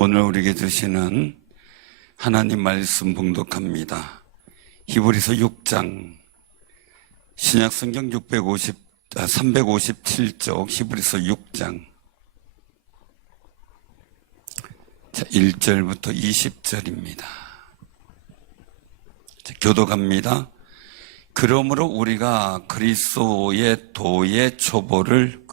오늘 우리에게 주시는 하나님 말씀 봉독합니다. 히브리서 6장, 신약성경 357쪽 히브리서 6장 1절부터 20절입니다. 교독합니다. 그러므로 우리가 그리스도의 도의 초보를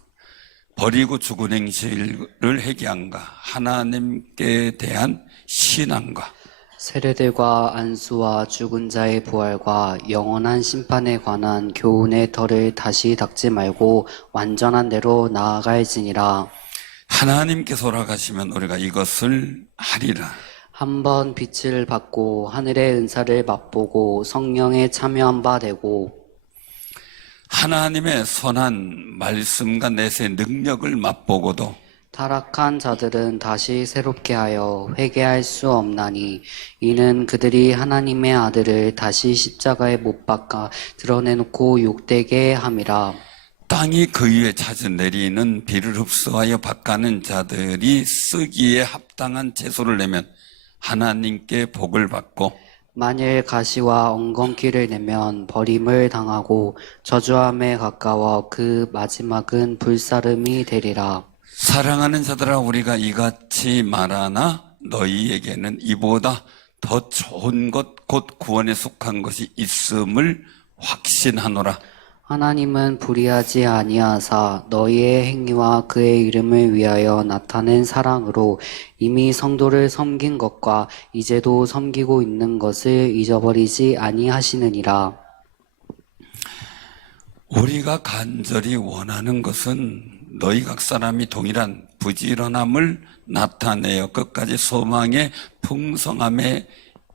버리고 죽은 행실을 회개한가, 하나님께 대한 신앙과 세례들과 안수와 죽은 자의 부활과 영원한 심판에 관한 교훈의 털을 다시 닦지 말고 완전한 대로 나아갈지니라. 하나님께서 허락하시면 우리가 이것을 하리라. 한번 빛을 받고 하늘의 은사를 맛보고 성령에 참여한 바 되고 하나님의 선한 말씀과 내세의 능력을 맛보고도 타락한 자들은 다시 새롭게 하여 회개할 수 없나니 이는 그들이 하나님의 아들을 다시 십자가에 못 박아 드러내놓고 욕되게 함이라. 땅이 그 위에 잦아 내리는 비를 흡수하여 박가는 자들이 쓰기에 합당한 채소를 내면 하나님께 복을 받고, 만일 가시와 엉겅퀴를 내면 버림을 당하고 저주함에 가까워 그 마지막은 불사름이 되리라. 사랑하는 자들아, 우리가 이같이 말하나 너희에게는 이보다 더 좋은 것 곧 구원에 속한 것이 있음을 확신하노라. 하나님은 불의하지 아니하사 너희의 행위와 그의 이름을 위하여 나타낸 사랑으로 이미 성도를 섬긴 것과 이제도 섬기고 있는 것을 잊어버리지 아니하시느니라. 우리가 간절히 원하는 것은 너희 각 사람이 동일한 부지런함을 나타내어 끝까지 소망의 풍성함에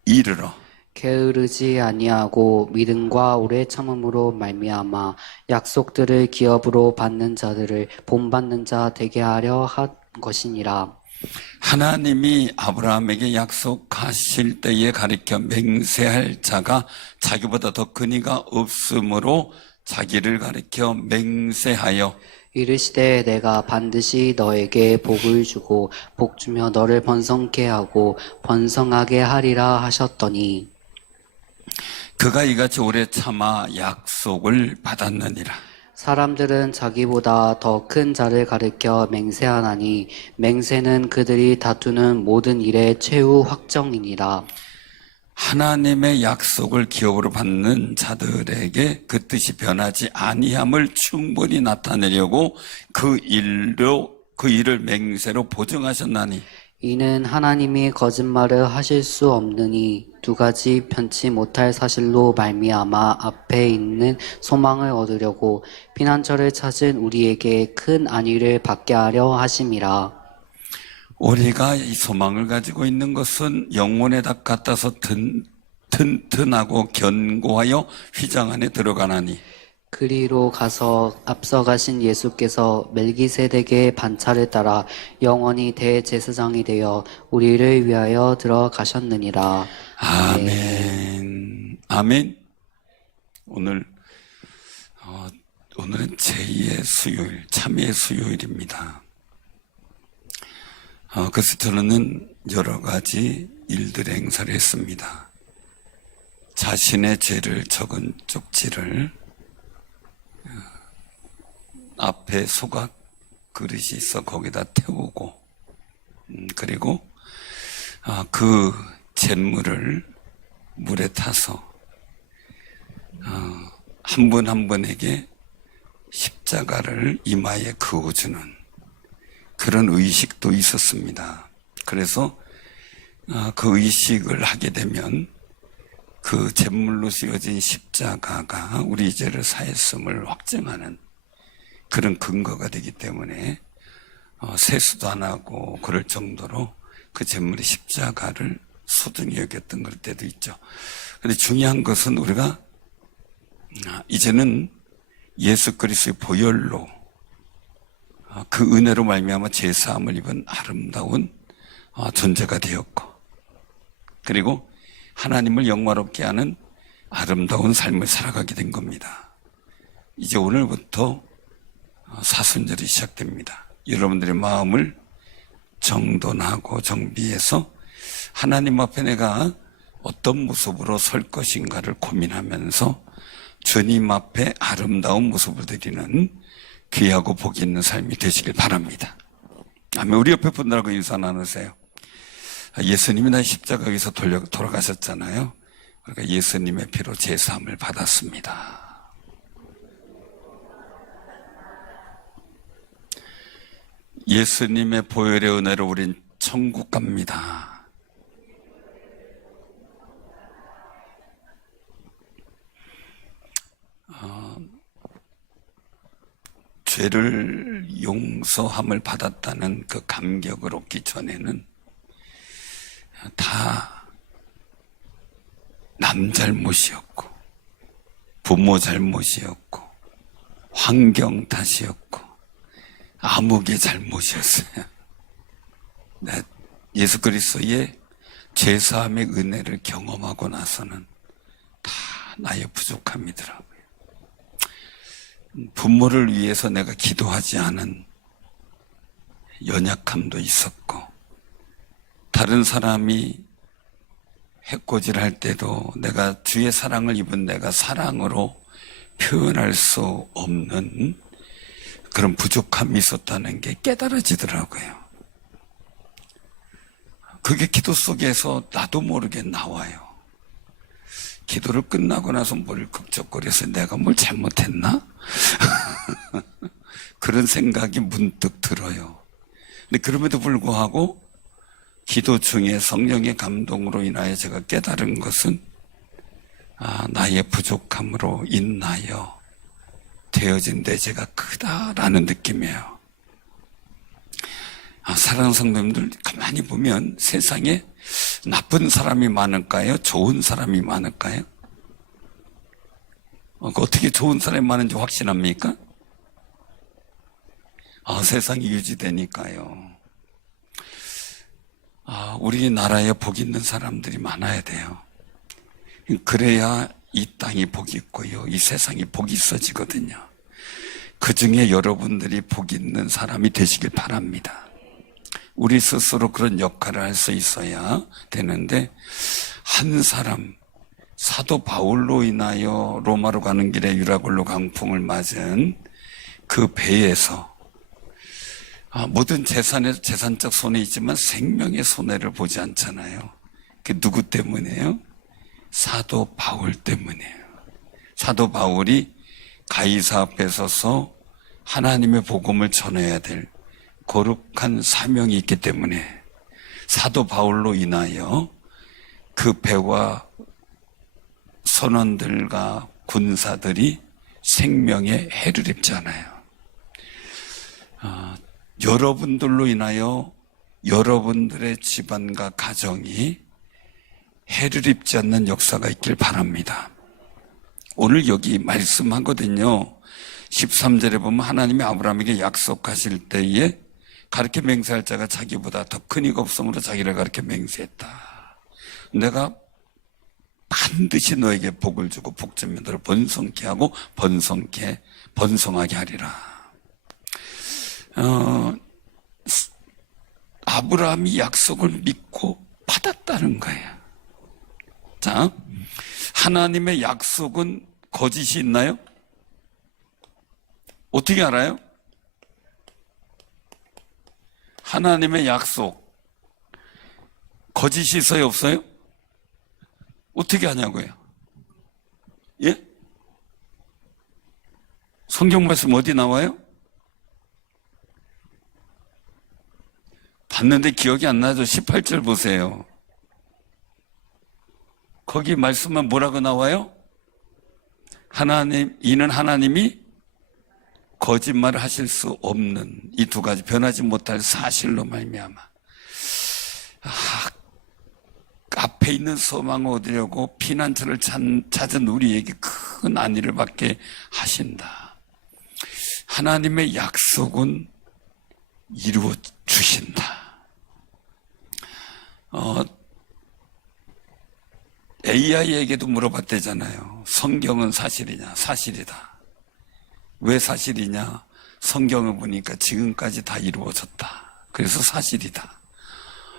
이르러 게으르지 아니하고 믿음과 오래 참음으로 말미암아 약속들을 기업으로 받는 자들을 본받는 자 되게 하려 한 것이니라. 하나님이 아브라함에게 약속하실 때에 가리켜 맹세할 자가 자기보다 더 근의가 없으므로 자기를 가리켜 맹세하여 이르시되 내가 반드시 너에게 복을 주고 복 주며 너를 번성케 하고 번성하게 하리라 하셨더니 그가 이같이 오래 참아 약속을 받았느니라. 사람들은 자기보다 더 큰 자를 가리켜 맹세하나니 맹세는 그들이 다투는 모든 일의 최후 확정이니라. 하나님의 약속을 기업으로 받는 자들에게 그 뜻이 변하지 아니함을 충분히 나타내려고 그 일을 맹세로 보증하셨나니 이는 하나님이 거짓말을 하실 수 없느니 두 가지 편치 못할 사실로 말미암아 앞에 있는 소망을 얻으려고 피난처를 찾은 우리에게 큰 안위를 받게 하려 하심이라. 우리가 이 소망을 가지고 있는 것은 영혼의 닭 같아서 튼튼하고 견고하여 휘장 안에 들어가나니 그리로 가서 앞서가신 예수께서 멜기세덱의 반차를 따라 영원히 대제사장이 되어 우리를 위하여 들어가셨느니라. 아멘. 아멘. 오늘은 제2의 수요일, 참회의 수요일입니다. 그래서 저는 여러 가지 일들의 행사를 했습니다. 자신의 죄를 적은 쪽지를 앞에 소각 그릇이 있어 거기다 태우고, 그리고 그 잿물을 물에 타서 한 분 한 분에게 십자가를 이마에 그어주는 그런 의식도 있었습니다. 그래서 그 의식을 하게 되면 그 잿물로 씌워진 십자가가 우리 죄를 사했음을 확증하는 그런 근거가 되기 때문에 세수도 안 하고 그럴 정도로 그 잿물의 십자가를 소중히 여겼던 걸 때도 있죠. 그런데 중요한 것은 우리가 이제는 예수 그리스도의 보혈로 그 은혜로 말미암아 죄사함을 입은 아름다운 존재가 되었고, 그리고 하나님을 영화롭게 하는 아름다운 삶을 살아가게 된 겁니다. 이제 오늘부터 사순절이 시작됩니다. 여러분들의 마음을 정돈하고 정비해서 하나님 앞에 내가 어떤 모습으로 설 것인가를 고민하면서 주님 앞에 아름다운 모습을 드리는 귀하고 복 있는 삶이 되시길 바랍니다. 아멘. 우리 옆에 분들하고 인사 나누세요. 예수님이 나 십자가 위에서 돌아가셨잖아요. 그러니까 예수님의 피로 제사함을 받았습니다. 예수님의 보혈의 은혜로 우린 천국 갑니다. 죄를 용서함을 받았다는 그 감격을 얻기 전에는 다 남 잘못이었고 부모 잘못이었고 환경 탓이었고 아무개 잘못이었어요. 예수 그리스도의 죄사함의 은혜를 경험하고 나서는 다 나의 부족함이더라고요. 부모를 위해서 내가 기도하지 않은 연약함도 있었고, 다른 사람이 해코지를 때도 내가 주의 사랑을 입은 내가 사랑으로 표현할 수 없는 그런 부족함이 있었다는 게 깨달아지더라고요. 그게 기도 속에서 나도 모르게 나와요. 기도를 끝나고 나서 뭘 걱정거려서 내가 뭘 잘못했나? 그런 생각이 문득 들어요. 근데 그럼에도 불구하고 기도 중에 성령의 감동으로 인하여 제가 깨달은 것은 나의 부족함으로 인하여 되어진 내 죄가 크다라는 느낌이에요. 사랑하는 성도님들, 가만히 보면 세상에 나쁜 사람이 많을까요? 좋은 사람이 많을까요? 어떻게 좋은 사람이 많은지 확신합니까? 세상이 유지되니까요. 우리나라에 복 있는 사람들이 많아야 돼요. 그래야 이 땅이 복이 있고요, 이 세상이 복이 있어지거든요. 그 중에 여러분들이 복 있는 사람이 되시길 바랍니다. 우리 스스로 그런 역할을 할 수 있어야 되는데, 한 사람, 사도 바울로 인하여 로마로 가는 길에 유라굴로 강풍을 맞은 그 배에서 모든 재산적 손해 있지만 생명의 손해를 보지 않잖아요. 그 누구 때문이에요? 사도 바울 때문이에요. 사도 바울이 가이사 앞에 서서 하나님의 복음을 전해야 될 거룩한 사명이 있기 때문에 사도 바울로 인하여 그 배와 선원들과 군사들이 생명에 해를 입지 않아요. 여러분들로 인하여 여러분들의 집안과 가정이 해를 입지 않는 역사가 있길 바랍니다. 오늘 여기 말씀하거든요. 13절에 보면 하나님이 아브라함에게 약속하실 때에 가르쳐 맹세할 자가 자기보다 더 큰 이가 없으므로 자기를 가르쳐 맹세했다. 내가 반드시 너에게 복을 주고 복주면 너를 번성케 하고 번성하게 하리라. 아브라함이 약속을 믿고 받았다는 거예요. 자, 하나님의 약속은 거짓이 있나요? 어떻게 알아요? 하나님의 약속 거짓이 있어요, 없어요? 어떻게 하냐고요? 예? 성경 말씀 어디 나와요? 봤는데 기억이 안 나죠? 18절 보세요. 거기 말씀은 뭐라고 나와요? 이는 하나님이 거짓말을 하실 수 없는 이 두 가지 변하지 못할 사실로 말미암아 앞에 있는 소망을 얻으려고 피난처를 찾은 우리에게 큰 안위를 받게 하신다. 하나님의 약속은 이루어 주신다. AI에게도 물어봤대잖아요. 성경은 사실이냐? 사실이다. 왜 사실이냐? 성경을 보니까 지금까지 다 이루어졌다. 그래서 사실이다.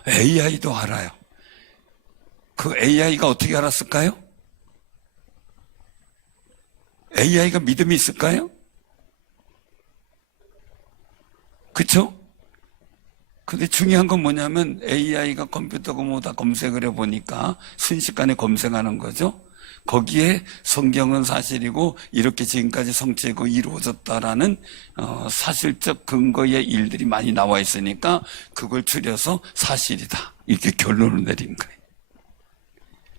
AI도 알아요. 그 AI가 어떻게 알았을까요? AI가 믿음이 있을까요? 그쵸? 근데 중요한 건 뭐냐면 AI가 컴퓨터가 뭐다 검색을 해보니까 순식간에 검색하는 거죠. 거기에 성경은 사실이고 이렇게 지금까지 성취가 이루어졌다라는 사실적 근거의 일들이 많이 나와 있으니까 그걸 추려서 사실이다 이렇게 결론을 내린 거예요.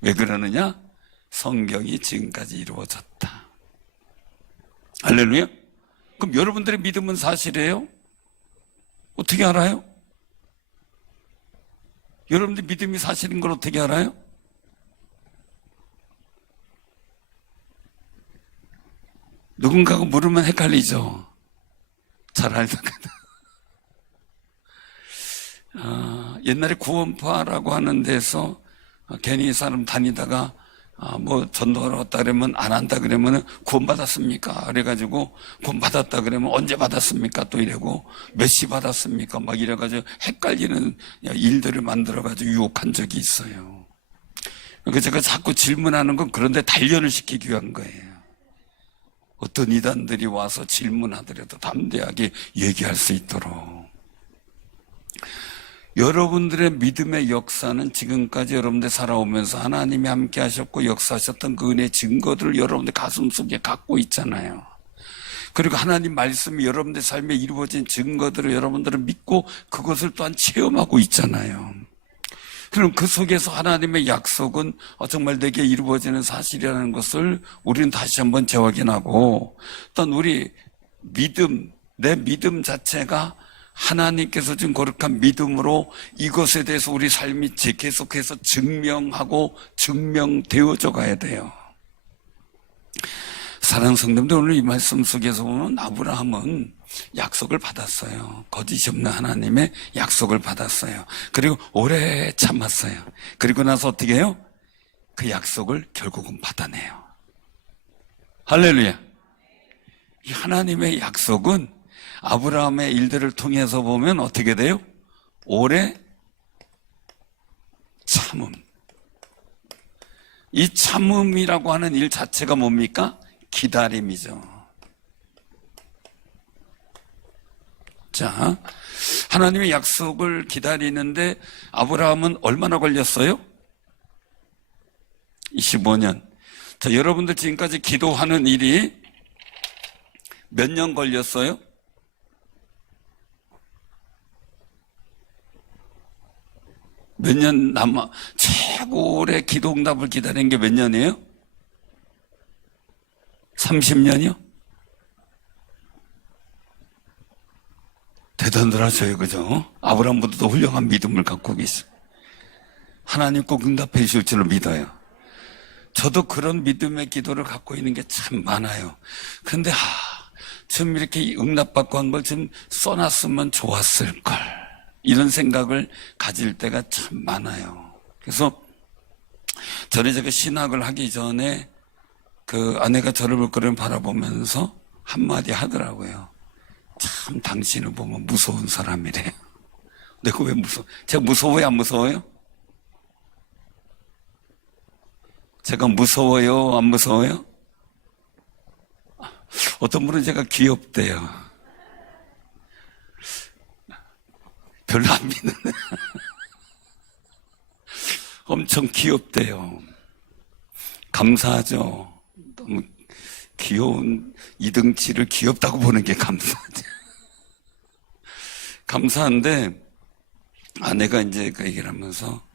왜 그러느냐? 성경이 지금까지 이루어졌다. 할렐루야. 그럼 여러분들의 믿음은 사실이에요? 어떻게 알아요? 여러분들 믿음이 사실인 걸 어떻게 알아요? 누군가가 물으면 헷갈리죠. 잘 알다가. 옛날에 구원파라고 하는 데서 괜히 사람 다니다가 뭐 전도하러 왔다 그러면 안 한다 그러면 구원받았습니까? 그래가지고 구원받았다 그러면 언제 받았습니까? 또 이래고 몇 시 받았습니까? 막 이래가지고 헷갈리는 일들을 만들어가지고 유혹한 적이 있어요. 그러니까 제가 자꾸 질문하는 건 그런데 단련을 시키기 위한 거예요. 어떤 이단들이 와서 질문하더라도 담대하게 얘기할 수 있도록. 여러분들의 믿음의 역사는 지금까지 여러분들 살아오면서 하나님이 함께 하셨고 역사하셨던 그 은혜의 증거들을 여러분들 가슴속에 갖고 있잖아요. 그리고 하나님 말씀이 여러분들 삶에 이루어진 증거들을 여러분들은 믿고 그것을 또한 체험하고 있잖아요. 그럼 그 속에서 하나님의 약속은 정말 내게 이루어지는 사실이라는 것을 우리는 다시 한번 재확인하고 또한 우리 믿음, 내 믿음 자체가 하나님께서 준 거룩한 믿음으로 이것에 대해서 우리 삶이 계속해서 증명하고 증명되어져 가야 돼요. 사랑하는 성도님들, 오늘 이 말씀 속에서 보면 아브라함은 약속을 받았어요. 거짓이 없는 하나님의 약속을 받았어요. 그리고 오래 참았어요. 그리고 나서 어떻게 해요? 그 약속을 결국은 받아내요. 할렐루야. 이 하나님의 약속은 아브라함의 일들을 통해서 보면 어떻게 돼요? 오래 참음. 이 참음이라고 하는 일 자체가 뭡니까? 기다림이죠. 자, 하나님의 약속을 기다리는데 아브라함은 얼마나 걸렸어요? 25년. 자, 여러분들 지금까지 기도하는 일이 몇 년 걸렸어요? 몇 년 남아, 최고 오래 기도 응답을 기다린 게 몇 년이에요? 30년이요? 대단들 하셔요, 그죠? 아브라함보다도 훌륭한 믿음을 갖고 계세요. 하나님 꼭 응답해 주실 줄로 믿어요. 저도 그런 믿음의 기도를 갖고 있는 게 참 많아요. 그런데, 좀 이렇게 응답받고 한 걸 좀 써놨으면 좋았을걸. 이런 생각을 가질 때가 참 많아요. 그래서 전에 제가 신학을 하기 전에 그 아내가 저를 볼거리를 바라보면서 한마디 하더라고요. 참 당신을 보면 무서운 사람이래요. 내가 왜 무서워? 제가 무서워요? 안 무서워요? 제가 무서워요? 안 무서워요? 어떤 분은 제가 귀엽대요. 별로 안 믿는 엄청 귀엽대요. 감사하죠. 너무 귀여운 이등치를 귀엽다고 보는 게 감사하죠. 감사한데 아내가 이제 그 얘기를 하면서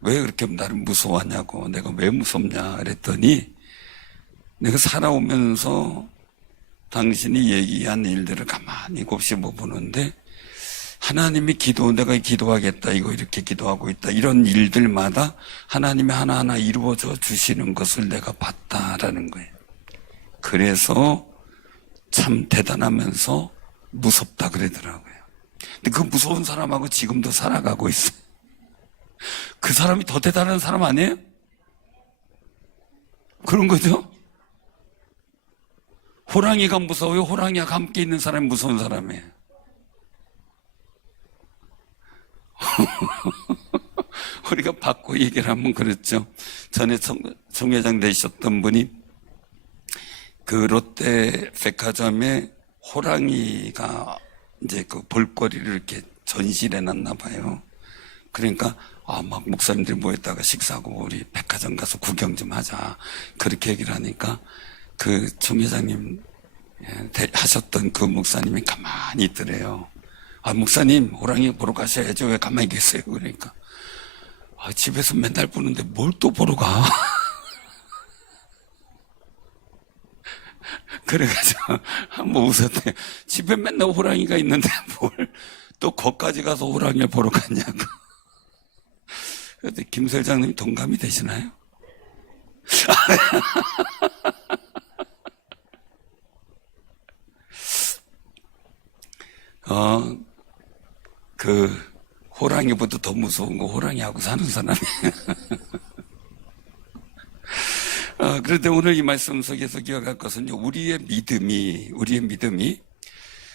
왜 그렇게 나를 무서워하냐고, 내가 왜 무섭냐 그랬더니 내가 살아오면서 당신이 얘기한 일들을 가만히 곱씹어 보는데 하나님이 내가 기도하겠다, 이거 이렇게 기도하고 있다, 이런 일들마다 하나님이 하나하나 이루어져 주시는 것을 내가 봤다라는 거예요. 그래서 참 대단하면서 무섭다 그러더라고요. 근데 그 무서운 사람하고 지금도 살아가고 있어요. 그 사람이 더 대단한 사람 아니에요? 그런 거죠? 호랑이가 무서워요? 호랑이와 함께 있는 사람이 무서운 사람이에요. 우리가 바꿔 얘기를 하면 그렇죠. 전에 총회장 되셨던 분이 그 롯데 백화점에 호랑이가 이제 그 볼거리를 이렇게 전시를 해놨나 봐요. 그러니까 막 목사님들이 모였다가 식사하고 우리 백화점 가서 구경 좀 하자. 그렇게 얘기를 하니까 그 총회장님 하셨던 그 목사님이 가만히 있더래요. 목사님 호랑이 보러 가셔야죠. 왜 가만히 계세요? 그러니까 집에서 맨날 보는데 뭘 또 보러 가? 그래가지고 한번 웃었대. 집에 맨날 호랑이가 있는데 뭘 또 거기까지 가서 호랑이를 보러 갔냐고. 그런데 김 실장님 동감이 되시나요? 그 호랑이보다 더 무서운 거 호랑이하고 사는 사람이. 그런데 오늘 이 말씀 속에서 기억할 것은 우리의 믿음이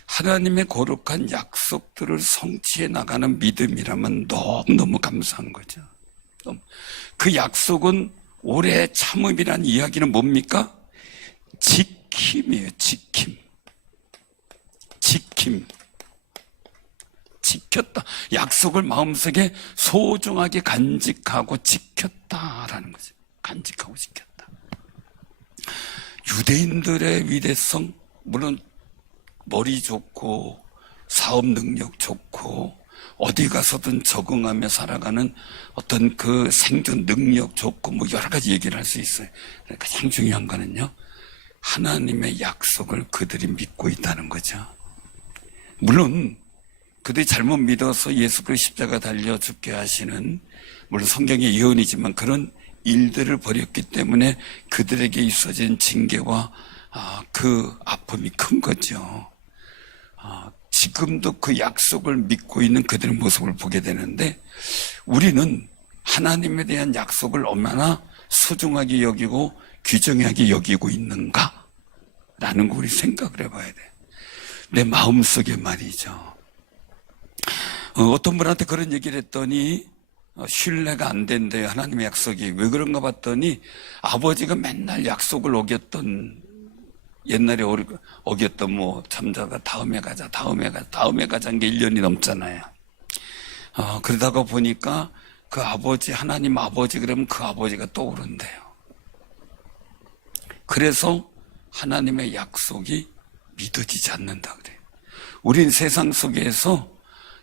하나님의 거룩한 약속들을 성취해 나가는 믿음이라면 너무너무 감사한 거죠. 그 약속은 오래 참음이라는 이야기는 뭡니까? 지킴이에요. 지킴. 지켰다. 약속을 마음속에 소중하게 간직하고 지켰다라는 거죠. 간직하고 지켰다. 유대인들의 위대성, 물론 머리 좋고 사업 능력 좋고 어디 가서든 적응하며 살아가는 어떤 그 생존 능력 좋고 뭐 여러 가지 얘기를 할 수 있어요. 가장 중요한 거는요, 하나님의 약속을 그들이 믿고 있다는 거죠. 물론 그들이 잘못 믿어서 예수 그리스도 십자가 달려 죽게 하시는, 물론 성경의 예언이지만 그런 일들을 벌였기 때문에 그들에게 있어진 징계와 그 아픔이 큰 거죠. 지금도 그 약속을 믿고 있는 그들의 모습을 보게 되는데, 우리는 하나님에 대한 약속을 얼마나 소중하게 여기고 귀중하게 여기고 있는가 라는 거 우리 생각을 해봐야 돼. 내 마음속에 말이죠. 어떤 분한테 그런 얘기를 했더니 신뢰가 안 된대요. 하나님의 약속이. 왜 그런가 봤더니 아버지가 맨날 약속을 어겼던, 옛날에 어겼던 뭐 잠자다 다음에 가자 한 게 1년이 넘잖아요. 그러다가 보니까 그 아버지, 하나님 아버지 그러면 그 아버지가 떠오른대요. 그래서 하나님의 약속이 믿어지지 않는다 그래요. 우린 세상 속에서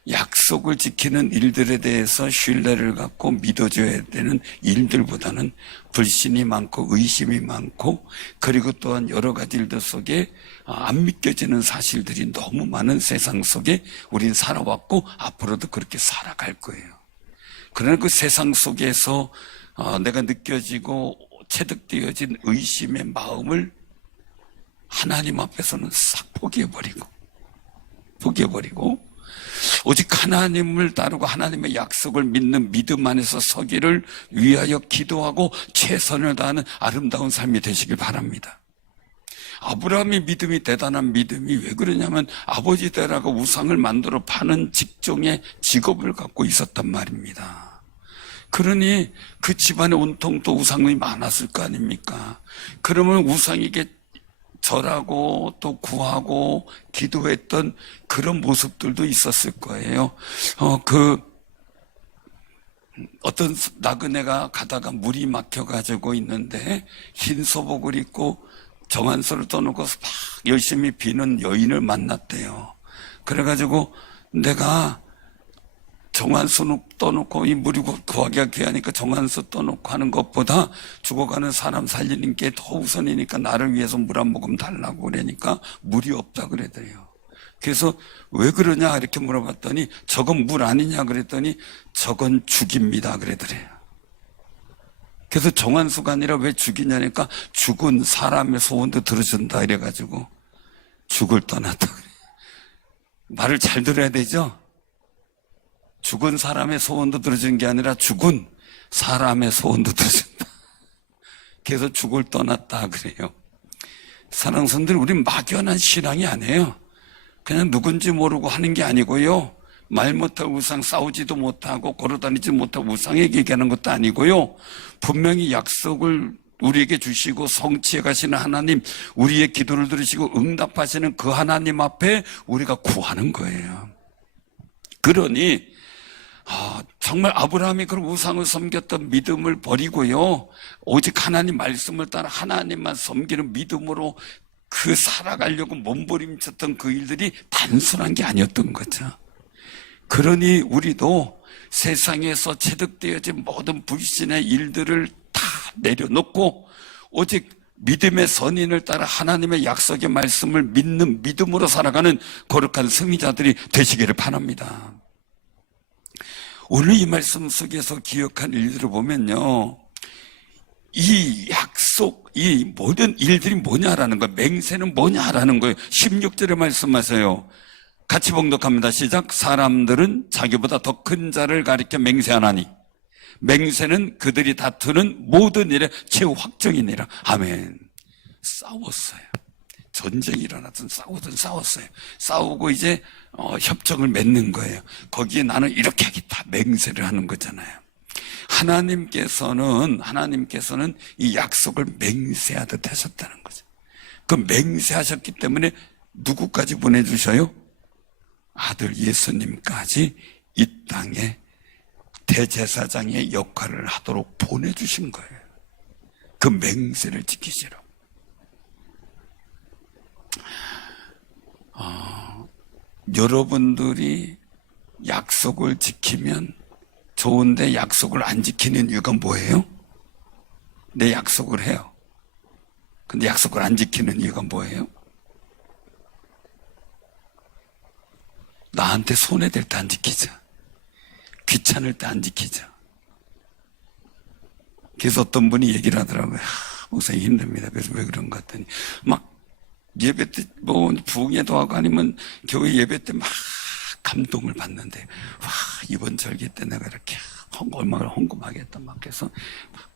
약속을 지키는 일들에 대해서 신뢰를 갖고 믿어줘야 되는 일들보다는 불신이 많고 의심이 많고, 그리고 또한 여러 가지 일들 속에 안 믿겨지는 사실들이 너무 많은 세상 속에 우린 살아왔고 앞으로도 그렇게 살아갈 거예요. 그러나 그 세상 속에서 내가 느껴지고 체득되어진 의심의 마음을 하나님 앞에서는 싹 포기해버리고 오직 하나님을 따르고 하나님의 약속을 믿는 믿음 안에서 서기를 위하여 기도하고 최선을 다하는 아름다운 삶이 되시길 바랍니다. 아브라함의 믿음이 대단한 믿음이 왜 그러냐면 아버지 때라고 우상을 만들어 파는 직종의 직업을 갖고 있었단 말입니다. 그러니 그 집안에 온통 또 우상이 많았을 거 아닙니까? 그러면 우상에게 절하고 또 구하고 기도했던 그런 모습들도 있었을 거예요. 어떤 나그네가 가다가 물이 막혀가지고 있는데 흰 소복을 입고 정한소를 떠놓고 막 열심히 비는 여인을 만났대요. 그래가지고 내가 정한수 떠놓고 이 물이 구하기가 귀하니까 정한수 떠놓고 하는 것보다 죽어가는 사람 살리는 게 더 우선이니까 나를 위해서 물 한 모금 달라고 그러니까 물이 없다 그러더래요. 그래서 왜 그러냐 이렇게 물어봤더니 저건 물 아니냐 그랬더니 저건 죽입니다 그러더래요. 그래서 정한수가 아니라 왜 죽이냐니까 죽은 사람의 소원도 들어준다 이래가지고 죽을 떠났다 그래요. 말을 잘 들어야 되죠. 죽은 사람의 소원도 들어준 게 아니라 죽은 사람의 소원도 들어준다. 그래서 죽을 떠났다 그래요. 사랑선들, 우린 막연한 신앙이 아니에요. 그냥 누군지 모르고 하는 게 아니고요. 말 못하고 우상, 싸우지도 못하고 걸어다니지 못하고 우상에게 얘기하는 것도 아니고요. 분명히 약속을 우리에게 주시고 성취해 가시는 하나님, 우리의 기도를 들으시고 응답하시는 그 하나님 앞에 우리가 구하는 거예요. 그러니 정말 아브라함이 그런 우상을 섬겼던 믿음을 버리고요, 오직 하나님 말씀을 따라 하나님만 섬기는 믿음으로 그 살아가려고 몸부림쳤던 그 일들이 단순한 게 아니었던 거죠. 그러니 우리도 세상에서 체득되어진 모든 불신의 일들을 다 내려놓고 오직 믿음의 선인을 따라 하나님의 약속의 말씀을 믿는 믿음으로 살아가는 거룩한 승리자들이 되시기를 바랍니다. 오늘 이 말씀 속에서 기억한 일들을 보면요, 이 약속, 이 모든 일들이 뭐냐라는 거예요. 맹세는 뭐냐라는 거예요. 16절에 말씀하세요. 같이 봉독합니다. 시작. 사람들은 자기보다 더 큰 자를 가리켜 맹세하나니 맹세는 그들이 다투는 모든 일의 최후 확정이니라. 아멘. 싸웠어요. 전쟁이 일어나든 싸우든 싸웠어요. 싸우고 이제 협정을 맺는 거예요. 거기에 나는 이렇게 하겠다 맹세를 하는 거잖아요. 하나님께서는 이 약속을 맹세하듯 하셨다는 거죠. 그 맹세하셨기 때문에 누구까지 보내주셔요? 아들 예수님까지 이 땅에 대제사장의 역할을 하도록 보내주신 거예요. 그 맹세를 지키시라고. 여러분들이 약속을 지키면 좋은데 약속을 안 지키는 이유가 뭐예요? 내 약속을 해요. 근데 약속을 안 지키는 이유가 뭐예요? 나한테 손해될 때 안 지키죠. 귀찮을 때 안 지키죠. 그래서 어떤 분이 얘기를 하더라고요. 목사님 힘듭니다. 그래서 왜 그런 것 같더니 막 예배 때 부흥회도 하고 아니면 교회 예배 때 막 감동을 받는데, 와, 이번 절기 때 내가 이렇게 얼마를 헌금하겠다 막 해서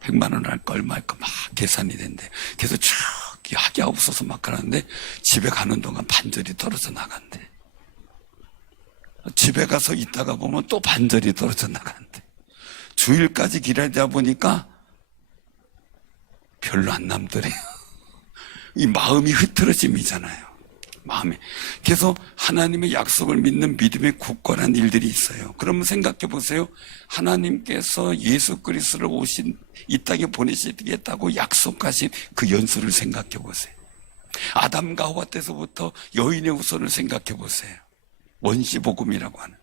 100만 원 할까 얼마 할까 막 계산이 된대. 그래서 쭉 하기 없어서 막 가는데 집에 가는 동안 반절이 떨어져 나간대. 집에 가서 있다가 보면 또 반절이 떨어져 나간대. 주일까지 기다리다 보니까 별로 안 남더래요. 이 마음이 흐트러짐이잖아요. 마음에. 그래서 하나님의 약속을 믿는 믿음의 굳건한 일들이 있어요. 그러면 생각해 보세요. 하나님께서 예수 그리스도를 오신 이 땅에 보내시겠다고 약속하신 그 연수를 생각해 보세요. 아담과 하와 때서부터 여인의 후손을 생각해 보세요. 원시복음이라고 하는.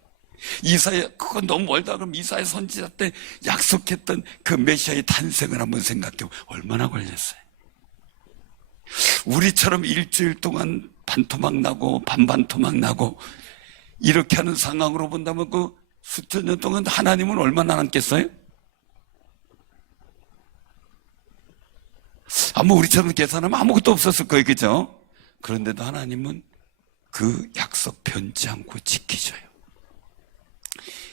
이사야, 그건 너무 멀다 그러면 이사야 선지자 때 약속했던 그 메시아의 탄생을 한번 생각해 보세요. 얼마나 걸렸어요? 우리처럼 일주일 동안 반토막 나고 반반토막 나고 이렇게 하는 상황으로 본다면 그 수천 년 동안 하나님은 얼마나 남겠어요? 아마 우리처럼 계산하면 아무것도 없었을 거예요. 그죠? 그런데도 하나님은 그 약속 변치 않고 지키셔요.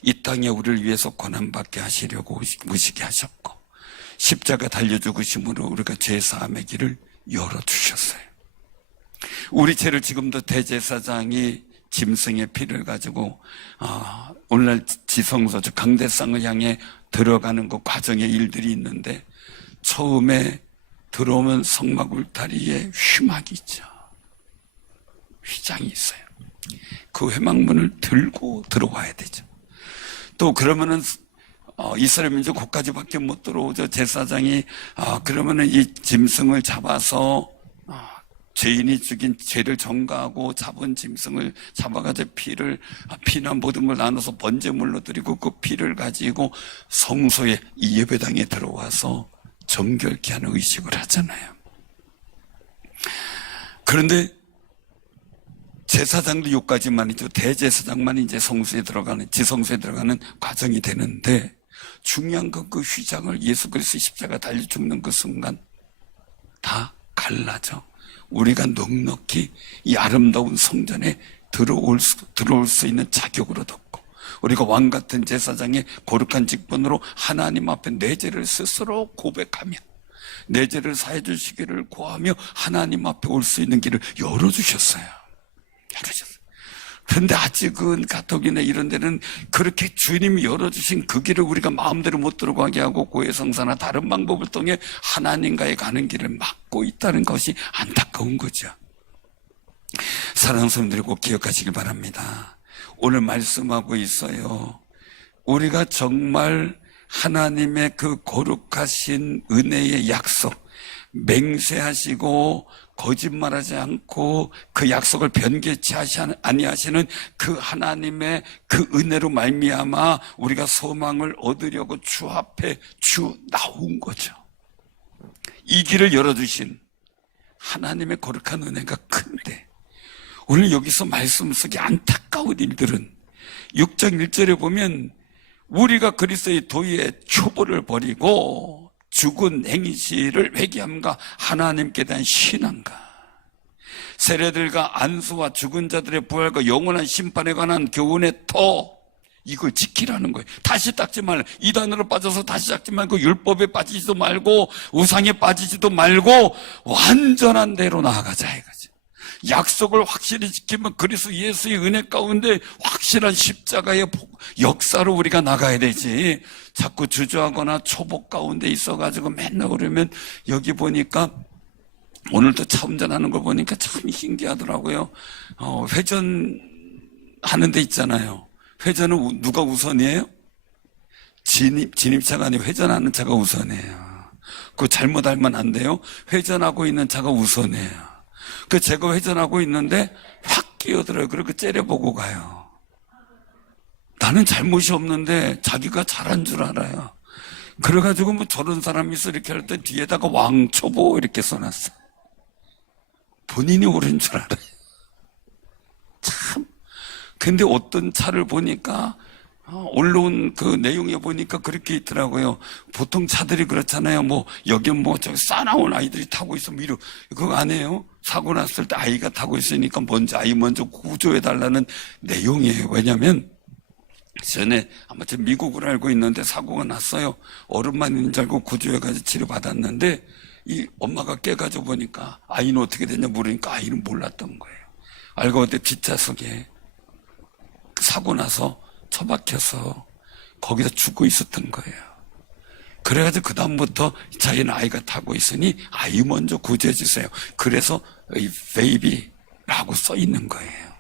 이 땅에 우리를 위해서 고난받게 하시려고 오시게 하셨고 십자가 달려 죽으심으로 우리가 죄사함의 길을 열어주셨어요. 우리 죄를 지금도 대제사장이 짐승의 피를 가지고 오늘날 지성소 즉 강대상을 향해 들어가는 그 과정의 일들이 있는데 처음에 들어오면 성막 울타리에 휘막이 있죠. 휘장이 있어요. 그 회막문을 들고 들어와야 되죠. 또 그러면은 이스라엘 민족 거기까지밖에 못 들어오죠. 제사장이 그러면은 이 짐승을 잡아서 죄인이 죽인 죄를 전가하고 잡은 짐승을 잡아가지고 피나 모든 걸 나눠서 번제물로 드리고 그 피를 가지고 성소에 이 예배당에 들어와서 정결케 하는 의식을 하잖아요. 그런데 제사장도 여기까지만이죠. 대제사장만 이제 성소에 들어가는, 지성소에 들어가는 과정이 되는데 중요한 건 그 휘장을 예수 그리스도 십자가 달려 죽는 그 순간 다 갈라져. 우리가 넉넉히 이 아름다운 성전에 들어올 수 있는 자격을 얻었고 우리가 왕 같은 제사장의 거룩한 직분으로 하나님 앞에 내 죄를 스스로 고백하며 내 죄를 사해 주시기를 구하며 하나님 앞에 올 수 있는 길을 열어주셨어요. 그런데 아직은 가톨릭이나 이런 데는 그렇게 주님이 열어주신 그 길을 우리가 마음대로 못 들어가게 하고 고해성사나 다른 방법을 통해 하나님과의 가는 길을 막고 있다는 것이 안타까운 거죠. 사랑하는 성도들이 꼭 기억하시길 바랍니다. 오늘 말씀하고 있어요. 우리가 정말 하나님의 그 거룩하신 은혜의 약속, 맹세하시고 거짓말하지 않고 그 약속을 변개치 아니하시는 그 하나님의 그 은혜로 말미암아 우리가 소망을 얻으려고 주 앞에 나온 거죠. 이 길을 열어주신 하나님의 거룩한 은혜가 큰데 오늘 여기서 말씀 속에 안타까운 일들은 6장 1절에 보면 우리가 그리스도의 도의의 초보를 버리고 죽은 행실을 회개함과 하나님께 대한 신앙과 세례들과 안수와 죽은 자들의 부활과 영원한 심판에 관한 교훈의 터, 이걸 지키라는 거예요. 다시 닦지 말고, 이단으로 빠져서 다시 닦지 말고, 율법에 빠지지도 말고, 우상에 빠지지도 말고 완전한 대로 나아가자 이거죠. 약속을 확실히 지키면 그리스도 예수의 은혜 가운데 확실한 십자가의 역사로 우리가 나가야 되지. 자꾸 주저하거나 초복 가운데 있어가지고 맨날 그러면, 여기 보니까 오늘도 차 운전하는 걸 보니까 참 신기하더라고요. 회전하는 데 있잖아요. 회전은 누가 우선이에요? 진입차가 아니고 회전하는 차가 우선이에요. 그거 잘못하면 안 돼요. 회전하고 있는 차가 우선이에요. 그 제가 회전하고 있는데 확 끼어들어요. 그리고 째려보고 가요. 나는 잘못이 없는데 자기가 잘한 줄 알아요. 그래가지고 뭐 저런 사람이 있어 이렇게 할 때 뒤에다가 왕초보 이렇게 써놨어. 본인이 옳은 줄 알아요. 참. 근데 어떤 차를 보니까 올라온 그 내용에 보니까 그렇게 있더라고요. 보통 차들이 그렇잖아요. 뭐 여기 뭐 저기 싸나운 아이들이 타고 있으면 이러 그거 안 해요. 사고 났을 때 아이가 타고 있으니까 아이 먼저 구조해 달라는 내용이에요. 왜냐하면 전에 아무튼 미국을 알고 있는데 사고가 났어요. 어른만 있는 줄 알고 구조해가지고 치료받았는데 이 엄마가 깨가지고 보니까 아이는 어떻게 됐냐 물으니까 아이는 몰랐던 거예요. 알고 보니 뒷좌석에 사고 나서 처박혀서 거기서 죽고 있었던 거예요. 그래가지고 그 다음부터 자기는 아이가 타고 있으니 아이 먼저 구조해 주세요. 그래서 이 베이비라고 써 있는 거예요.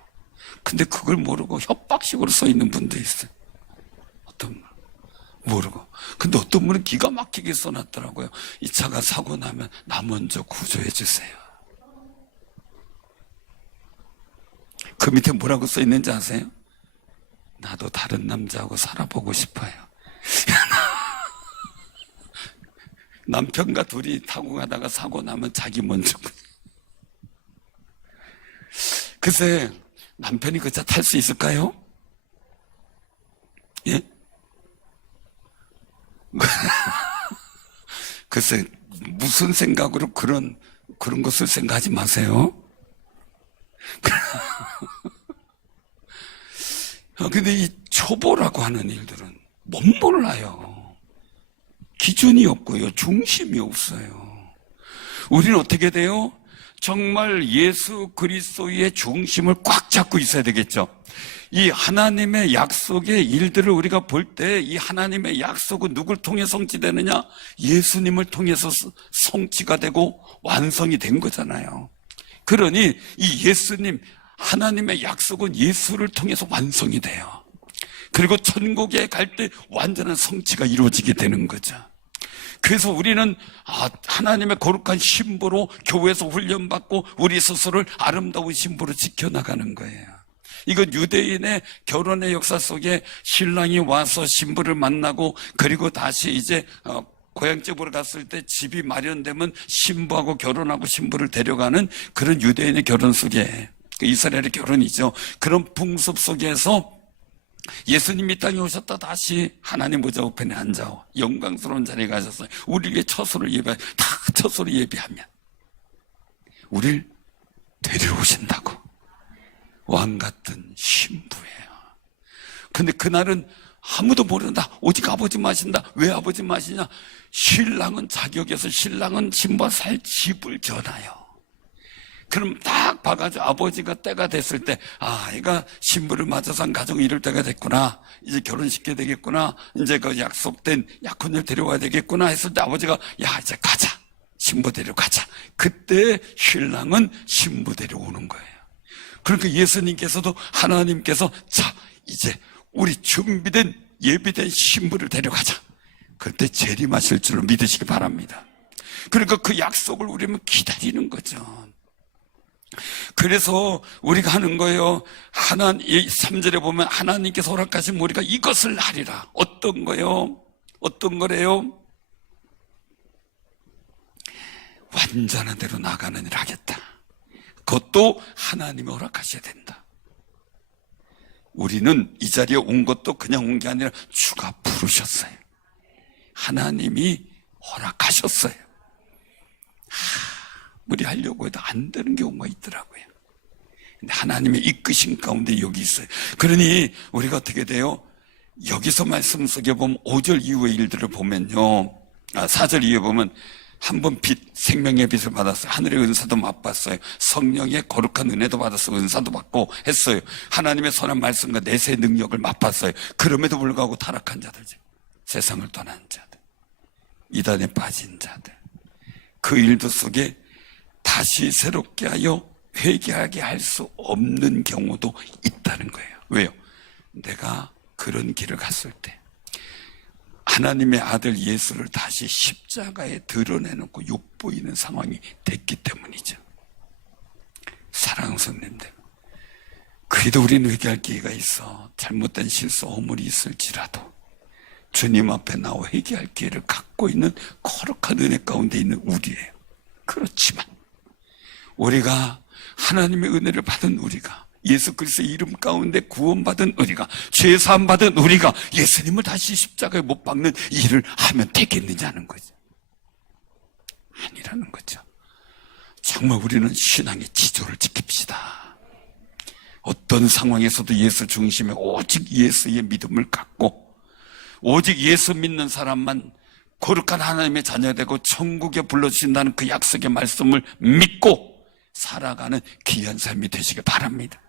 근데 그걸 모르고 협박식으로 써 있는 분도 있어요. 어떤 분 모르고. 근데 어떤 분은 기가 막히게 써놨더라고요. 이 차가 사고 나면 나 먼저 구조해 주세요. 그 밑에 뭐라고 써 있는지 아세요? 나도 다른 남자하고 살아보고 싶어요. 남편과 둘이 타고 가다가 사고 나면 자기 먼저. 글쎄, 남편이 그 차 탈 수 있을까요? 예? 글쎄, 무슨 생각으로 그런 것을 생각하지 마세요. 근데 이 초보라고 하는 일들은 못 몰라요. 기준이 없고요. 중심이 없어요. 우리는 어떻게 돼요? 정말 예수 그리스도의 중심을 꽉 잡고 있어야 되겠죠. 이 하나님의 약속의 일들을 우리가 볼 때 이 하나님의 약속은 누굴 통해 성취되느냐? 예수님을 통해서 성취가 되고 완성이 된 거잖아요. 그러니 이 예수님, 하나님의 약속은 예수를 통해서 완성이 돼요. 그리고 천국에 갈 때 완전한 성취가 이루어지게 되는 거죠. 그래서 우리는 하나님의 거룩한 신부로 교회에서 훈련받고 우리 스스로를 아름다운 신부로 지켜나가는 거예요. 이건 유대인의 결혼의 역사 속에 신랑이 와서 신부를 만나고 그리고 다시 이제 고향집으로 갔을 때 집이 마련되면 신부하고 결혼하고 신부를 데려가는 그런 유대인의 결혼 속에 이스라엘의 결혼이죠. 그런 풍습 속에서 예수님이 땅에 오셨다 다시 하나님 보좌 우편에 앉아 영광스러운 자리에 가셨어요. 우리에게 처소를 예비하, 다 처소를 예비하면 우리를 데려오신다고. 왕 같은 신부예요. 근데 그날은 아무도 모른다. 오직 아버지 마신다. 왜 아버지 마시냐? 신랑은 자격에서 신랑은 신부와 살 집을 전하여. 그럼 딱 봐가지고 아버지가 때가 됐을 때, 얘가 신부를 맞아서 한 가정이 이럴 때가 됐구나. 이제 결혼시켜야 되겠구나. 이제 그 약속된 약혼녀를 데려와야 되겠구나 했을 때 아버지가, 이제 가자. 신부 데려가자. 그때 신랑은 신부 데려오는 거예요. 그러니까 예수님께서도 하나님께서, 자, 이제 우리 준비된 예비된 신부를 데려가자. 그때 재림하실 줄로 믿으시기 바랍니다. 그러니까 그 약속을 우리는 기다리는 거죠. 그래서 우리가 하는 거예요. 3절에 보면 하나님께서 허락하신 우리가 이것을 하리라. 어떤 거요? 어떤 거래요? 완전한 대로 나가는 일을 하겠다. 그것도 하나님이 허락하셔야 된다. 우리는 이 자리에 온 것도 그냥 온 게 아니라 주가 부르셨어요. 하나님이 허락하셨어요. 우리 하려고 해도 안 되는 경우가 있더라고요. 근데 하나님의 이끄신 가운데 여기 있어요. 그러니 우리가 어떻게 돼요? 여기서 말씀 속에 보면 5절 이후의 일들을 보면요, 4절 이후에 보면 한 번 생명의 빛을 받았어요. 하늘의 은사도 맛봤어요. 성령의 거룩한 은혜도 받았어요. 은사도 받고 했어요. 하나님의 선한 말씀과 내세의 능력을 맛봤어요. 그럼에도 불구하고 타락한 자들, 세상을 떠난 자들, 이단에 빠진 자들, 그 일도 속에 다시 새롭게 하여 회개하게 할 수 없는 경우도 있다는 거예요. 왜요? 내가 그런 길을 갔을 때 하나님의 아들 예수를 다시 십자가에 드러내놓고 욕보이는 상황이 됐기 때문이죠. 사랑하는 성도님들, 그래도 우리는 회개할 기회가 있어. 잘못된 실수, 허물이 있을지라도 주님 앞에 나와 회개할 기회를 갖고 있는 거룩한 은혜 가운데 있는 우리예요. 그렇지만 우리가 하나님의 은혜를 받은 우리가, 예수 그리스도의 이름 가운데 구원받은 우리가, 죄 사함 받은 우리가 예수님을 다시 십자가에 못 박는 일을 하면 되겠느냐는 거죠. 아니라는 거죠. 정말 우리는 신앙의 지조를 지킵시다. 어떤 상황에서도 예수 중심에 오직 예수의 믿음을 갖고, 오직 예수 믿는 사람만 거룩한 하나님의 자녀가 되고 천국에 불러주신다는 그 약속의 말씀을 믿고 살아가는 귀한 삶이 되시길 바랍니다.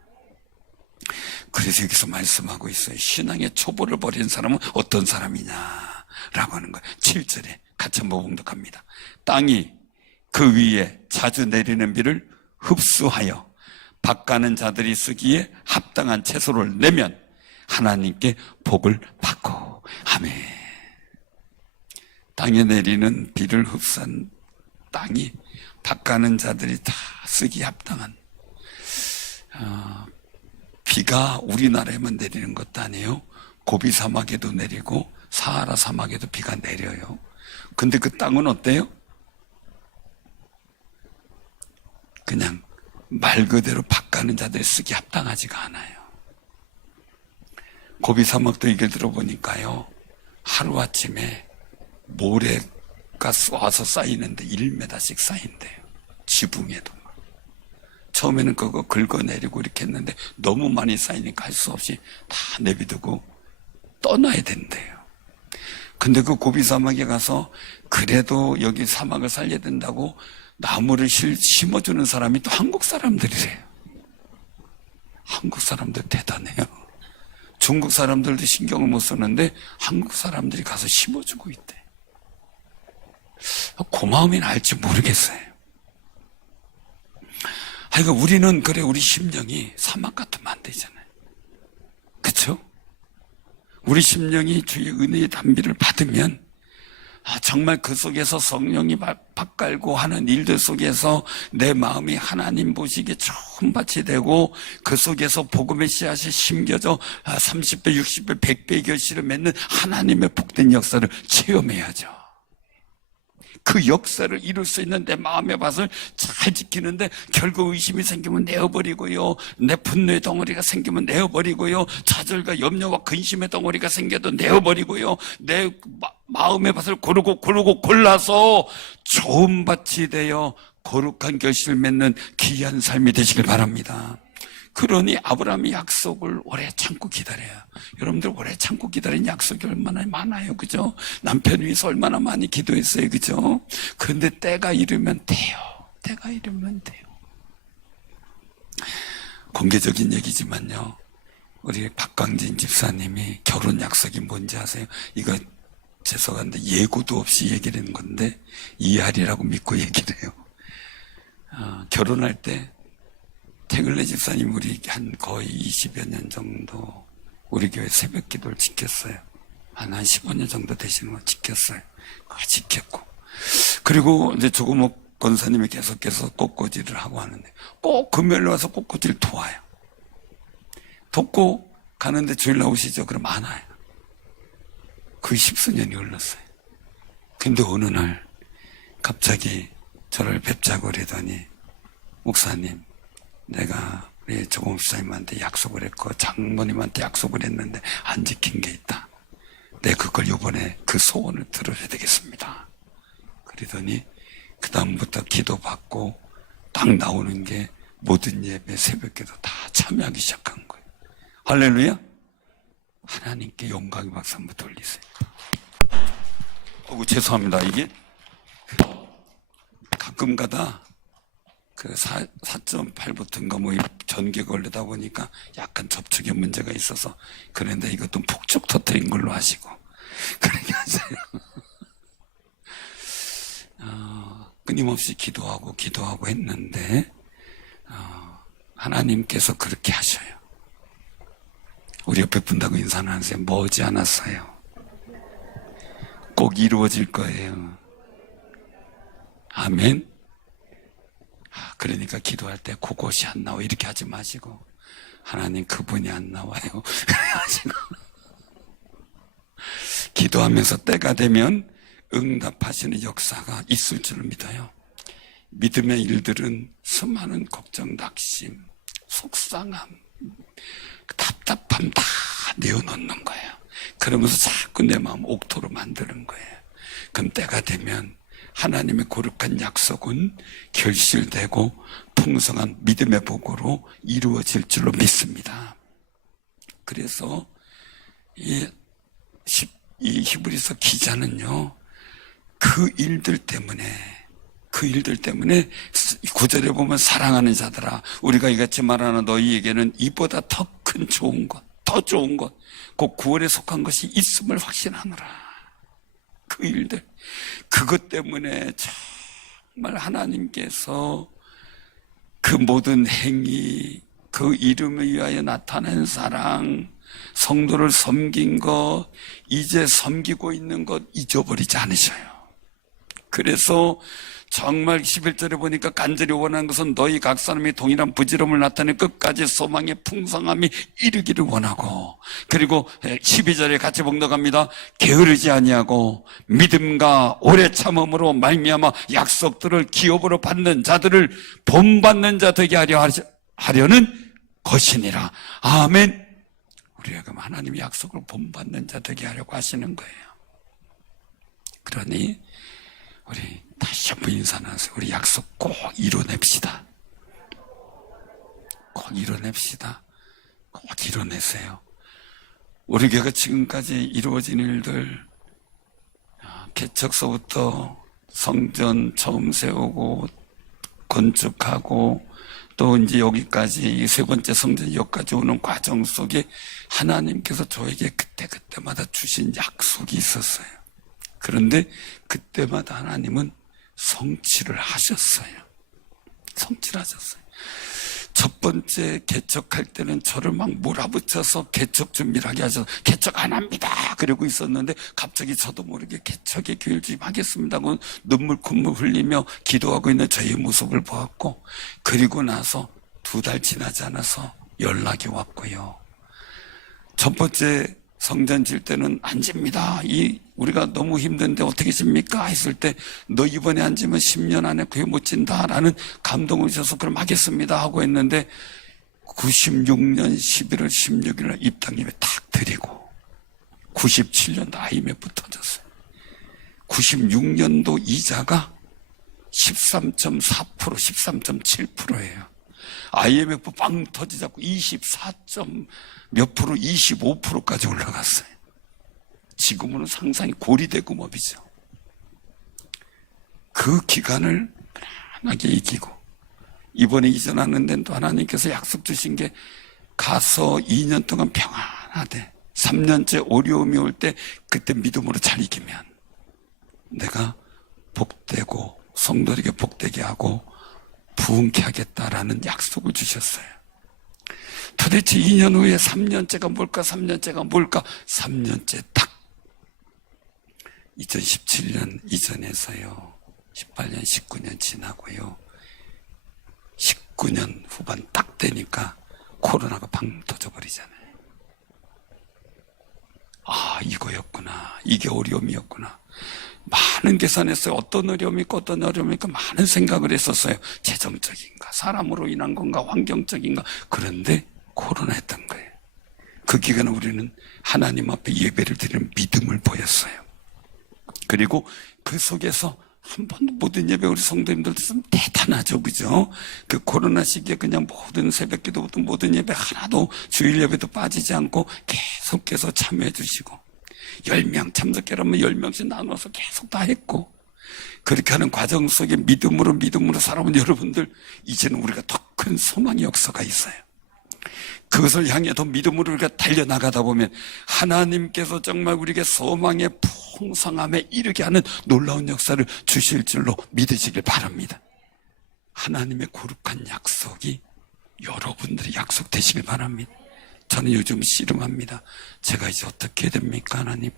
그래서 여기서 말씀하고 있어요. 신앙의 초보를 버린 사람은 어떤 사람이냐라고 하는 거예요. 7절에 같이 한번 봉독합니다. 땅이 그 위에 자주 내리는 비를 흡수하여 밭가는 자들이 쓰기에 합당한 채소를 내면 하나님께 복을 받고. 아멘. 땅에 내리는 비를 흡수한 땅이 밭가는 자들이 다 쓰기에 합당한, 비가 우리나라에만 내리는 것도 아니에요. 고비 사막에도 내리고 사하라 사막에도 비가 내려요. 근데 그 땅은 어때요? 그냥 말 그대로 밭가는 자들이 쓰기 합당하지가 않아요. 고비 사막도 얘기를 들어보니까요, 하루아침에 모래가 와서 쌓이는데 1m씩 쌓인대요. 지붕에도. 처음에는 그거 긁어내리고 이렇게 했는데 너무 많이 쌓이니까 할 수 없이 다 내비두고 떠나야 된대요. 근데 그 고비 사막에 가서 그래도 여기 사막을 살려야 된다고 나무를 심어주는 사람이 또 한국 사람들이래요. 한국 사람들 대단해요. 중국 사람들도 신경을 못 쓰는데 한국 사람들이 가서 심어주고 있대. 고마움이나 알지 모르겠어요. 그러니까 우리는, 그래, 우리 심령이 사막 같으면 안 되잖아요. 그쵸? 우리 심령이 주의 은혜의 단비를 받으면 정말 그 속에서 성령이 밭갈고 하는 일들 속에서 내 마음이 하나님 보시기에 좋은 밭이 되고 그 속에서 복음의 씨앗이 심겨져 30배, 60배, 100배의 결실을 맺는 하나님의 복된 역사를 체험해야죠. 그 역사를 이룰 수 있는 내 마음의 밭을 잘 지키는데 결국 의심이 생기면 내어버리고요, 내 분노의 덩어리가 생기면 내어버리고요, 좌절과 염려와 근심의 덩어리가 생겨도 내어버리고요, 내 마음의 밭을 고르고 골라서 좋은 밭이 되어 거룩한 결실을 맺는 귀한 삶이 되시길 바랍니다. 그러니 아브라함이 약속을 오래 참고 기다려요. 여러분들 오래 참고 기다린 약속이 얼마나 많아요, 그죠? 남편 위해서 얼마나 많이 기도했어요, 그죠? 그런데 때가 이르면 돼요. 때가 이르면 돼요. 공개적인 얘기지만요, 우리 박광진 집사님이 결혼 약속이 뭔지 아세요? 이거 죄송한데 예고도 없이 얘기를 하는 건데 이해하리라고 믿고 얘기를 해요. 결혼할 때 태글레 집사님 우리 한 거의 20여 년 정도 우리 교회 새벽 기도를 지켰어요. 한 15년 정도 되시는 거 지켰어요. 지켰고. 그리고 이제 조금목 권사님이 계속해서 꽃꽂이를 하고 하는데 꼭 금요일 와서 꽃꽂이를 도와요. 돕고 가는데 주일 나오시죠? 그럼 안 와요. 그 10수년이 흘렀어요. 근데 어느 날 갑자기 저를 뵙자고 그러더니 목사님, 내가 우리 조금 목사님한테 약속을 했고 장모님한테 약속을 했는데 안 지킨 게 있다. 내 그걸 요번에 그 소원을 들어야 되겠습니다. 그러더니 그 다음부터 기도받고 딱 나오는 게 모든 예배 새벽기도 다 참여하기 시작한 거예요. 할렐루야. 하나님께 영광의 박수 한번 돌리세요. 죄송합니다. 이게 가끔 가다 그 4.8부터인가 뭐 전기가 걸리다 보니까 약간 접촉에 문제가 있어서 그런데 이것도 폭죽 터뜨린 걸로 하시고 그렇게 하세요. 끊임없이 기도하고 했는데 하나님께서 그렇게 하셔요. 우리 옆에 분다고 인사는 하세요. 머지 않았어요. 꼭 이루어질 거예요. 아멘. 그러니까 기도할 때 그곳이 안 나와 이렇게 하지 마시고 하나님 그분이 안 나와요. 그래가지고 기도하면서 때가 되면 응답하시는 역사가 있을 줄 믿어요. 믿음의 일들은 수많은 걱정, 낙심, 속상함, 답답함 다 내어놓는 거예요. 그러면서 자꾸 내 마음 옥토로 만드는 거예요. 그럼 때가 되면 하나님의 거룩한 약속은 결실되고 풍성한 믿음의 복으로 이루어질 줄로 믿습니다. 그래서 이 히브리서 기자는요, 그 일들 때문에 9절에 보면 사랑하는 자들아 우리가 이같이 말하는 너희에게는 이보다 더 큰 좋은 것, 더 좋은 것, 곧 구원에 속한 것이 있음을 확신하노라. 그 일들, 그것 때문에 정말 하나님께서 그 모든 행위, 그 이름을 위하여 나타낸 사랑, 성도를 섬긴 것, 이제 섬기고 있는 것 잊어버리지 않으셔요. 그래서 정말 11절에 보니까 간절히 원하는 것은 너희 각 사람이 동일한 부지런을 나타내 끝까지 소망의 풍성함이 이르기를 원하고, 그리고 12절에 같이 봉독합니다. 게으르지 아니하고 믿음과 오래 참음으로 말미암아 약속들을 기업으로 받는 자들을 본받는 자 되게 하려는 것이니라. 아멘. 우리가 그럼 하나님의 약속을 본받는 자 되게 하려고 하시는 거예요. 그러니 우리 다시 한번 인사나서 우리 약속 꼭 이뤄냅시다. 꼭 이뤄냅시다. 꼭 이뤄내세요. 우리 교회가 지금까지 이루어진 일들, 개척서부터 성전 처음 세우고 건축하고 또 이제 여기까지 이 세 번째 성전 여기까지 오는 과정 속에 하나님께서 저에게 그때마다 주신 약속이 있었어요. 그런데 그때마다 하나님은 성취를 하셨어요. 성취를 하셨어요. 첫 번째 개척할 때는 저를 막 몰아붙여서 개척 준비를 하게 하셔서 개척 안 합니다 그러고 있었는데 갑자기 저도 모르게 개척의 교회를 좀 하겠습니다 하고 눈물 콧물 흘리며 기도하고 있는 저의 모습을 보았고, 그리고 나서 2달 지나지 않아서 연락이 왔고요. 첫 번째 성전 질 때는 안 집니다. 우리가 너무 힘든데 어떻게 집니까? 했을 때 너 이번에 안 지면 10년 안에 교회 못 진다라는 감동을 주셔서 그럼 하겠습니다 하고 했는데 96년 11월 16일 입당임에 탁 드리고 97년도 IMF 터졌어요. 96년도 이자가 13.4%, 13.7%예요. IMF 빵 터지자고 24몇 프로, 25%까지 올라갔어요. 지금은 상상이 고리대금업이죠. 그 기간을 편안하게 이기고 이번에 이전하는 데도 하나님께서 약속 주신 게 가서 2년 동안 평안하되 3년째 어려움이 올 때 그때 믿음으로 잘 이기면 내가 복되고 성도에게 복되게 하고 부흥케 하겠다라는 약속을 주셨어요. 도대체 2년 후에 3년째가 뭘까? 3년째가 뭘까? 3년째 딱 2017년 이전에서요. 18년, 19년 지나고요. 19년 후반 딱 되니까 코로나가 방 터져버리잖아요. 아, 이거였구나. 이게 어려움이었구나. 많은 계산했어요. 어떤 어려움이 있고 어떤 어려움이 있고 많은 생각을 했었어요. 재정적인가, 사람으로 인한 건가, 환경적인가. 그런데 코로나였던 거예요. 그 기간에 우리는 하나님 앞에 예배를 드리는 믿음을 보였어요. 그리고 그 속에서 한 번도 모든 예배 우리 성도님들도 좀 대단하죠, 그죠? 그 코로나 시기에 그냥 모든 새벽 기도부터 모든 예배 하나도 주일 예배도 빠지지 않고 계속해서 참여해 주시고 10명 참석해라면 10명씩 나눠서 계속 다 했고 그렇게 하는 과정 속에 믿음으로 살아온 여러분들 이제는 우리가 더 큰 소망의 역사가 있어요. 그것을 향해 더 믿음으로 우리가 달려나가다 보면 하나님께서 정말 우리에게 소망의 풍성함에 이르게 하는 놀라운 역사를 주실 줄로 믿으시길 바랍니다. 하나님의 거룩한 약속이 여러분들의 약속 되시길 바랍니다. 저는 요즘 씨름합니다. 제가 이제 어떻게 해야 됩니까, 하나님?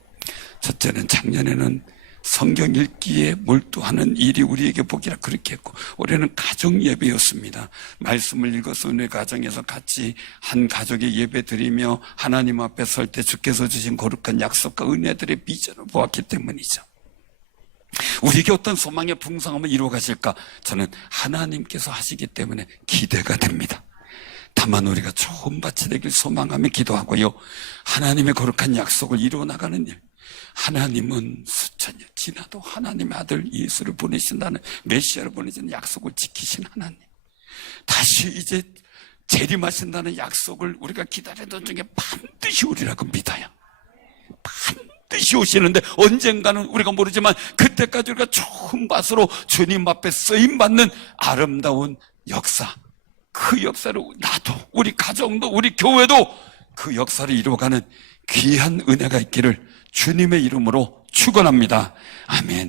첫째는 작년에는 성경 읽기에 몰두하는 일이 우리에게 복이라 그렇게 했고 올해는 가정 예배였습니다. 말씀을 읽어서 우리 가정에서 같이 한 가족의 예배 드리며 하나님 앞에 설 때 주께서 주신 거룩한 약속과 은혜들의 비전을 보았기 때문이죠. 우리에게 어떤 소망의 풍성함을 이루어 가실까? 저는 하나님께서 하시기 때문에 기대가 됩니다. 다만 우리가 좋은 밭이 되길 소망하며 기도하고요. 하나님의 거룩한 약속을 이루어 나가는 일. 하나님은 수천 년 지나도 하나님의 아들 예수를 보내신다는 메시아를 보내신 약속을 지키신 하나님. 다시 이제 재림하신다는 약속을 우리가 기다리던 중에 반드시 오리라고 믿어요. 반드시 오시는데 언젠가는 우리가 모르지만 그때까지 우리가 좋은 밭으로 주님 앞에 쓰임받는 아름다운 역사. 그 역사를 나도 우리 가정도 우리 교회도 그 역사를 이루어가는 귀한 은혜가 있기를 주님의 이름으로 축원합니다. 아멘.